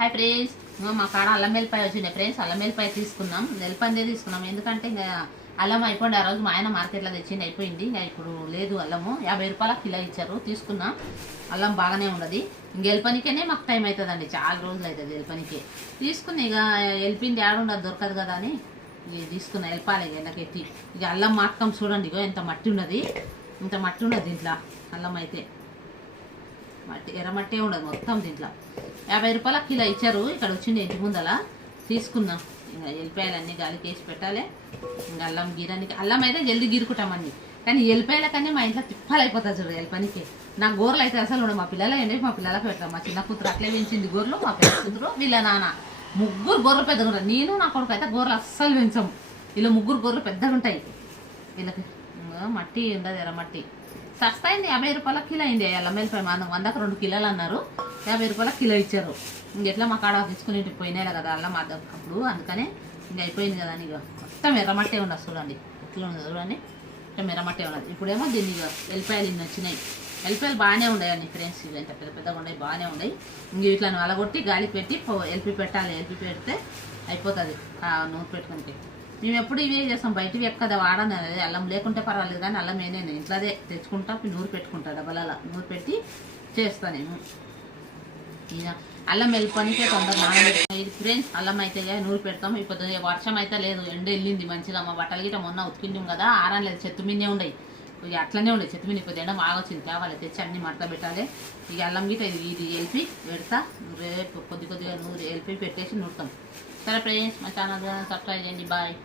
Hi friends, మా కాడ అల్లం వెల్లిపాయ వచ్చింది ఫ్రెండ్స్. అల్లం వెల్లిపాయ తీసుకున్నాం, వెల్లిపందే తీసుకున్నాం. ఎందుకంటే ఇంకా అల్లం అయిపోయింది. ఆ రోజు మా ఆయన మార్కెట్లో తెచ్చింది, అయిపోయింది. ఇంకా ఇప్పుడు లేదు అల్లము. 50 రూపాయల కిలో ఇచ్చారు, తీసుకున్నాం. అల్లం బాగానే ఉన్నది. ఇంక వెల్పనికేనే మాకు టైం అవుతుందండి, చాలా రోజులు అవుతుంది వెల్పనికే. తీసుకుని ఇక వెల్పింది ఆడుండదు, దొరకదు కదా అని ఇక తీసుకున్నా. వెళ్ళాలి ఎండకెట్టి. ఇక అల్లం మాత్రం చూడండి, ఇగో ఎంత మట్టి ఉన్నది, ఇంత మట్టి ఉన్నది దీంట్లో. అల్లం అయితే మట్టి ఎర్రమట్టే ఉండదు మొత్తం దీంట్లో. 50 రూపాయల కిలో ఇచ్చారు. ఇక్కడ వచ్చింది ఇంటి ముందల, తీసుకున్నాం. ఇంకా ఎల్లిపాయలన్నీ గాలికి వేసి పెట్టాలి. ఇంకా అల్లం గీరానికి అల్లం అయితే జల్దీ గీరుకుంటామండి, కానీ ఎల్లిపాయల కన్నా మా ఇంట్లో తిప్పాలు అయిపోతుంది చూడు ఎల్లిపనికి. నా గోర్లు అయితే అసలు ఉండవు. మా పిల్లలు ఏంటి, మా పిల్లలకు పెట్టాం. మా చిన్న కూతురు అట్లే పెంచింది గోర్లు, మా పెద్ద కూతురు వీళ్ళ నాన్న ముగ్గురు గొర్రెలు పెద్దగా ఉంటారు. నేను నా కొడుకు అయితే గోర్లు అస్సలు పెంచము. వీళ్ళు ముగ్గురు గొర్రెలు పెద్దగా ఉంటాయి. వీళ్ళకి మట్టి ఉండదు, ఎర్రమట్టి. సస్తాయింది, 50 రూపాయల కిలో అయింది. అల్లం వెల్లిపాయ 100కు 2 కిలోలు అన్నారు, 50 రూపాయల కిలో ఇచ్చారు. ఇంకెట్లా మా కాడ తీసుకుని పోయినాయి కదా అల్లం అప్పుడు, అందుకనే ఇంక అయిపోయింది కదా అని. ఇక మొత్తం ఎర్రమట్టే ఉండదు చూడండి, ఎట్లా ఉండదు చూడండి, మొత్తం ఎర్రమట్టే ఉన్నది. ఇప్పుడేమో దీన్ని ఇక ఎల్లిపాయలు ఇన్ని వచ్చినాయి. ఎల్లిపాయలు బాగానే ఉన్నాయండి ఫ్రెండ్స్, ఇవి ఇంత పెద్ద పెద్దగా ఉన్నాయి, బాగానే ఉన్నాయి. ఇంక ఇట్లా అలగొట్టి గాలికి పెట్టి ఎల్పి పెట్టాలి. ఎల్పి పెడితే అయిపోతుంది నూనె పెట్టుకుంటే. మేము ఎప్పుడు ఇవే చేస్తాం, బయటవి ఎక్కద వాడని. అనేది అల్లం లేకుంటే పర్వాలేదు, కానీ అల్లం నేను ఇంట్లోదే తెచ్చుకుంటా, నూరు పెట్టుకుంటా. డబ్బల నూరు పెట్టి చేస్తాను నేను. ఇక అల్లం వెళ్ళిపోనికే తొందరగా ఇది ఫ్రెండ్స్. అల్లం అయితే నూరు పెడతాం. ఇప్పుడు వర్షం అయితే లేదు, ఎండ వెళ్ళింది మంచిగా. మా బట్టలు గిట్ట మొన్న ఉతికింటాం కదా, ఆరం లేదు, చెత్త మీదే ఉండయి. ఇక అట్లనే ఉండే చెత్త మీద. ఇప్పుడు ఎండ బాగా వచ్చింది, కావాలి తెచ్చి అన్ని మడత పెట్టాలి. ఇక అల్లం గిట్ట ఇది వెళ్ళి పెడతా. రేపు కొద్దిగా నూరు వెళ్ళి పెట్టేసి నూరుతాం. సరే ఫ్రెండ్స్, మా ఛానల్ సబ్స్క్రైబ్ చేయండి. బాయ్.